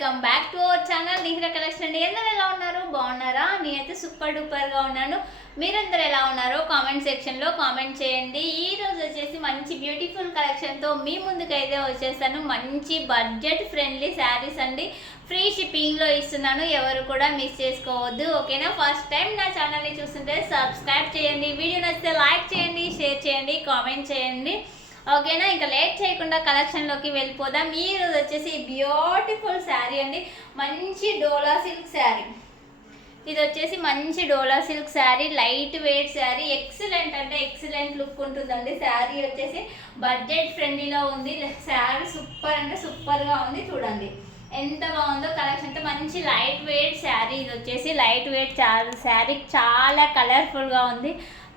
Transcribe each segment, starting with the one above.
Welcome back to our channel. Nihira collection అండి. అందరూ ఎలా ఉన్నారు? బాగున్నారా? నేనైతే సూపర్ డూపర్గా ఉన్నాను. మీరందరూ ఎలా ఉన్నారో కామెంట్ సెక్షన్లో కామెంట్ చేయండి. ఈ రోజు వచ్చేసి మంచి బ్యూటిఫుల్ కలెక్షన్తో మీ ముందుకైతే వచ్చేసాను మంచి బడ్జెట్ ఫ్రెండ్లీ శారీస్ అండి. ఫ్రీ షిప్పింగ్లో ఇస్తున్నాను. ఎవరు కూడా మిస్ చేసుకోవద్దు. ఓకేనా? ఫస్ట్ టైం నా ఛానల్ని చూస్తుంటే సబ్స్క్రైబ్ చేయండి. వీడియో నచ్చితే లైక్ చేయండి షేర్ చేయండి కామెంట్ చేయండి. ఓకేనా? ఇంకా లేట్ చేయకుండా కలెక్షన్లోకి వెళ్ళిపోదాం. ఈ రోజు వచ్చేసి బ్యూటిఫుల్ శారీ అండి. మంచి డోలా సిల్క్ శారీ ఇది వచ్చేసి మంచి Dola silk sari light weight sari excellent అంటే ఎక్సలెంట్ లుక్ ఉంటుందండి. శారీ వచ్చేసి బడ్జెట్ ఫ్రెండ్లీలో ఉంది. శారీ సూపర్ అంటే సూపర్గా ఉంది. చూడండి. ఎంత బాగుందో కలెక్షన్ అయితే మంచి లైట్ వెయిట్ శారీ ఇది వచ్చేసి లైట్ వెయిట్ శారీ చాలా కలర్ఫుల్గా ఉంది.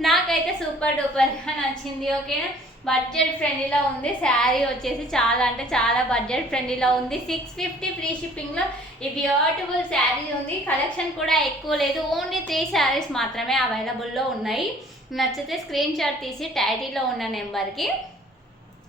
నాకైతే సూపర్ డూపర్గా నచ్చింది. ఓకేనా? బడ్జెట్ ఫ్రెండ్లీలో ఉంది. శారీ వచ్చేసి చాలా అంటే చాలా బడ్జెట్ ఫ్రెండ్లీలో ఉంది. సిక్స్ ఫిఫ్టీ ఫ్రీ షిప్పింగ్లో ఈ బ్యూటిఫుల్ శారీ ఉంది. కలెక్షన్ కూడా ఎక్కువ లేదు. ఓన్లీ త్రీ శారీస్ మాత్రమే అవైలబుల్లో ఉన్నాయి. నచ్చితే స్క్రీన్ షాట్ తీసి టైటిల్లో ఉన్న నెంబర్కి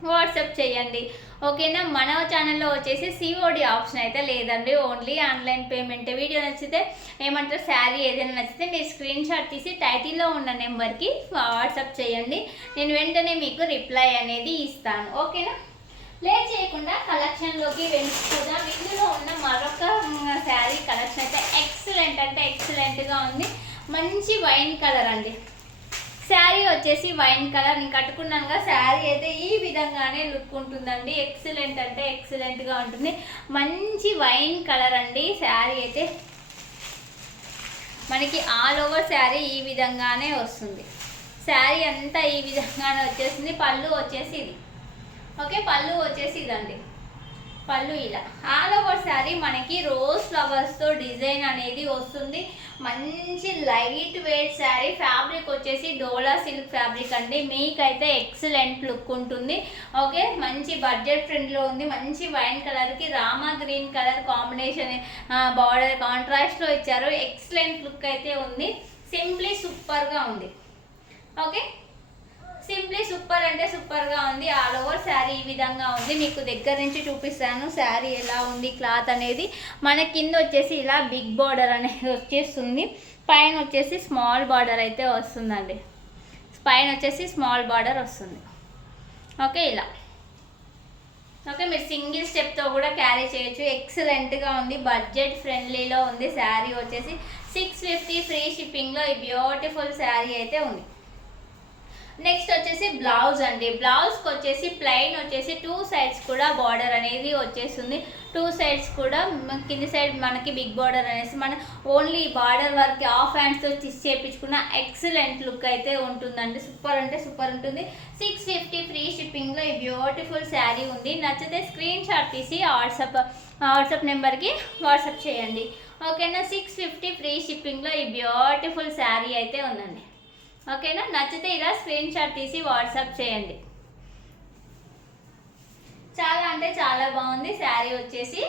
వాట్సాప్ చేయండి. ఓకేనా? మన ఛానల్లో వచ్చేసి సిఓడి ఆప్షన్ అయితే లేదండి. Only online payment. వీడియో నచ్చితే ఏమంటారు? శారీ ఏదైనా నచ్చితే మీరు స్క్రీన్ షాట్ తీసి టైటిల్లో ఉన్న నెంబర్కి వాట్సాప్ చేయండి. నేను వెంటనే మీకు రిప్లై అనేది ఇస్తాను. ఓకేనా? లేట్ చేయకుండా కలెక్షన్లోకి వెళ్ళిపోదాం. ఇందులో ఉన్న మరొక శారీ కలెక్షన్ అయితే ఎక్సలెంట్ అంటే ఎక్సలెంట్గా ఉంది. మంచి వైన్ కలర్ అండి. శారీ వచ్చేసి వైన్ కలర్. నేను కదా శారీ అయితే ఈ విధంగానే లుక్ ఉంటుందండి. ఎక్సలెంట్ అంటే ఎక్సలెంట్గా ఉంటుంది. మంచి వైన్ కలర్ అండి శారీ అయితే. మనకి ఆల్ ఓవర్ శారీ ఈ విధంగానే వస్తుంది. శారీ అంతా ఈ విధంగానే వచ్చేసింది. పళ్ళు వచ్చేసి ఇది. ఓకే పళ్ళు వచ్చేసి ఇదండి. పళ్ళు ఇలా. ఆల్ ఓవర్ శారీ మనకి రోజ్ ఫ్లవర్స్తో డిజైన్ అనేది వస్తుంది. మంచి లైట్ వెయిట్ శారీ. ఫ్యాబ్రిక్ వచ్చేసి డోలా సిల్క్ ఫ్యాబ్రిక్ అండి. మీకైతే ఎక్సలెంట్ లుక్ ఉంటుంది. ఓకే? మంచి బడ్జెట్ ఫ్రెండ్లో ఉంది. మంచి వైన్ కలర్కి Rama green colour combination border కాంట్రాస్ట్లో ఇచ్చారు. ఎక్సలెంట్ లుక్ అయితే ఉంది. సింప్లీ సూపర్గా ఉంది. ఓకే? సింప్లీ సూపర్ అంటే సూపర్గా ఉంది. ఆల్ ఓవర్ శారీ ఈ విధంగా ఉంది. మీకు దగ్గర నుంచి చూపిస్తాను. శారీ ఎలా ఉంది క్లాత్ అనేది. మన కింద వచ్చేసి ఇలా బిగ్ బార్డర్ అనేది వచ్చేస్తుంది. పైన వచ్చేసి స్మాల్ బార్డర్ అయితే వస్తుందండి. పైన వచ్చేసి స్మాల్ బార్డర్ వస్తుంది. ఓకే ఇలా. ఓకే మీరు సింగిల్ స్టెప్తో కూడా క్యారీ చేయొచ్చు. ఎక్సలెంట్గా ఉంది. బడ్జెట్ ఫ్రెండ్లీలో ఉంది. శారీ వచ్చేసి సిక్స్ ఫిఫ్టీ ఫ్రీ షిప్పింగ్లో ఈ బ్యూటిఫుల్ శారీ అయితే ఉంది. నెక్స్ట్ వచ్చేసి బ్లౌజ్ అండి. బ్లౌజ్కి వచ్చేసి ప్లెయిన్ వచ్చేసి టూ సైడ్స్ కూడా బార్డర్ అనేది వచ్చేస్తుంది. టూ సైడ్స్ కూడా కింది సైడ్ మనకి బిగ్ బార్డర్ అనేసి మన ఓన్లీ బార్డర్ వర్క్ ఆఫ్ హ్యాండ్స్తో స్టిచ్ చేయించుకున్న ఎక్సలెంట్ లుక్ అయితే ఉంటుందండి. సూపర్ అంటే సూపర్ ఉంటుంది. సిక్స్ ఫిఫ్టీ ఫ్రీ షిప్పింగ్లో ఈ బ్యూటిఫుల్ శారీ ఉంది. నచ్చితే స్క్రీన్ షాట్ తీసి వాట్సాప్ వాట్సాప్ నెంబర్కి వాట్సాప్ చేయండి. ఓకేనా సిక్స్ ఫిఫ్టీ ఫ్రీ షిప్పింగ్లో ఈ బ్యూటిఫుల్ శారీ అయితే ఉందండి. ఓకేనా? నచ్చితే ఇలా స్క్రీన్ షాట్ తీసి వాట్సాప్ చేయండి. చాలా అంటే చాలా బాగుంది. శారీ వచ్చేసి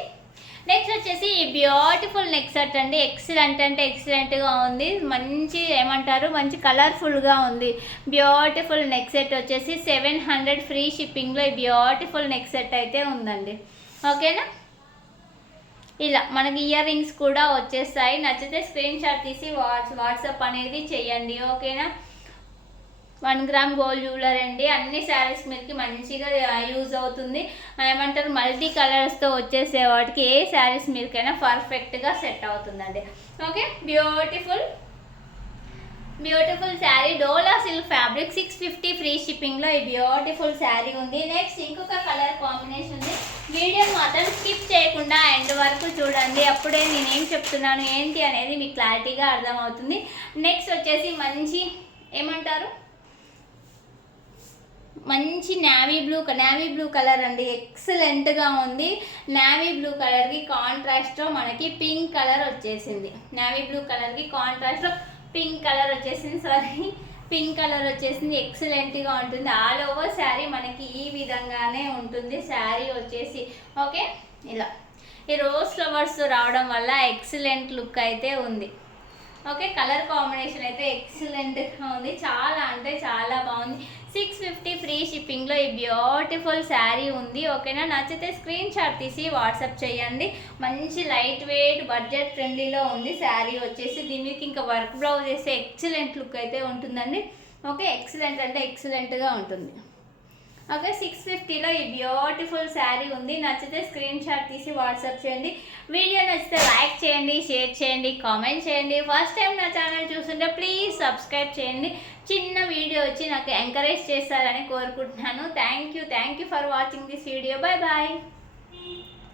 నెక్స్ట్ వచ్చేసి ఈ బ్యూటిఫుల్ నెక్ సెట్ అండి. ఎక్సలెంట్ అంటే ఎక్సలెంట్గా ఉంది. మంచి ఏమంటారు? మంచి కలర్ఫుల్గా ఉంది. బ్యూటిఫుల్ నెక్ సెట్ వచ్చేసి సెవెన్ హండ్రెడ్ ఫ్రీ షిప్పింగ్లో ఈ బ్యూటిఫుల్ నెక్ సెట్ అయితే ఉందండి. ఓకేనా? ఇలా మనకి ఇయర్ రింగ్స్ కూడా వచ్చేస్తాయి. నచ్చితే స్క్రీన్ షాట్ తీసి వాట్స్ వాట్సాప్ అనేది చేయండి. ఓకేనా వన్ గ్రామ్ గోల్డ్ జ్యువెలరీ అండి. అన్ని శారీస్ మీదకి మంచిగా యూజ్ అవుతుంది. ఏమంటారు? మల్టీ కలర్స్తో వచ్చేసే వాటికి ఏ శారీస్ మీదకైనా పర్ఫెక్ట్గా సెట్ అవుతుందండి. Okay beautiful beautiful sari Dola silk fabric six fifty free షిప్పింగ్లో ఈ బ్యూటిఫుల్ శారీ ఉంది. నెక్స్ట్ ఇంకొక కలర్ కాంబినేషన్ ఉంది. వీడియో మాత్రం స్కిప్ చేయకుండా ఎండ్ వరకు చూడండి. అప్పుడే నేనేం చెప్తున్నాను ఏంటి అనేది మీకు క్లారిటీగా అర్థమవుతుంది. నెక్స్ట్ వచ్చేసి మంచి ఏమంటారు? మంచి navy blue navy blue colour అండి. ఎక్సలెంట్గా ఉంది. నావీ బ్లూ కలర్కి కాంట్రాస్ట్లో మనకి పింక్ కలర్ వచ్చేసింది. నావీ బ్లూ కలర్కి కాంట్రాస్ట్లో పింక్ కలర్ వచ్చేసింది సారీ పింక్ కలర్ వచ్చేసింది ఎక్సలెంట్గా ఉంటుంది. ఆల్ ఓవర్ శారీ మనకి ఈ విధంగానే ఉంటుంది. శారీ వచ్చేసి ఓకే ఇలా. ఈ రోజ్ ఫ్లవర్స్ రావడం వల్ల ఎక్సలెంట్ లుక్ అయితే ఉంది. ఓకే కలర్ కాంబినేషన్ అయితే ఎక్సలెంట్గా ఉంది. చాలా అంటే చాలా బాగుంది. సిక్స్ ఫిఫ్టీ ఫ్రీ షిప్పింగ్లో ఈ బ్యూటిఫుల్ శారీ ఉంది. ఓకేనా? నచ్చితే స్క్రీన్ షాట్ తీసి వాట్సాప్ చేయండి. మంచి లైట్ వెయిట్ బడ్జెట్ ఫ్రెండ్లీలో ఉంది శారీ వచ్చేసి. దీనికి ఇంకా వర్క్ బ్లౌజ్ చేస్తే ఎక్సలెంట్ లుక్ అయితే ఉంటుందండి. ఓకే ఎక్సలెంట్ అంటే ఎక్సలెంట్గా ఉంటుంది. ఓకే సిక్స్ ఫిఫ్టీలో ఈ బ్యూటిఫుల్ శారీ ఉంది. నచ్చితే స్క్రీన్ షాట్ తీసి వాట్సాప్ చేయండి. వీడియో నచ్చితే లైక్ చేయండి షేర్ చేయండి కామెంట్ చేయండి. ఫస్ట్ టైం నా ఛానల్ చూస్తుంటే ప్లీజ్ సబ్స్క్రైబ్ చేయండి. చిన్న వీడియో వచ్చి నాకు ఎంకరేజ్ చేస్తారని కోరుకుంటున్నాను. Thank you thank you for watching this video bye bye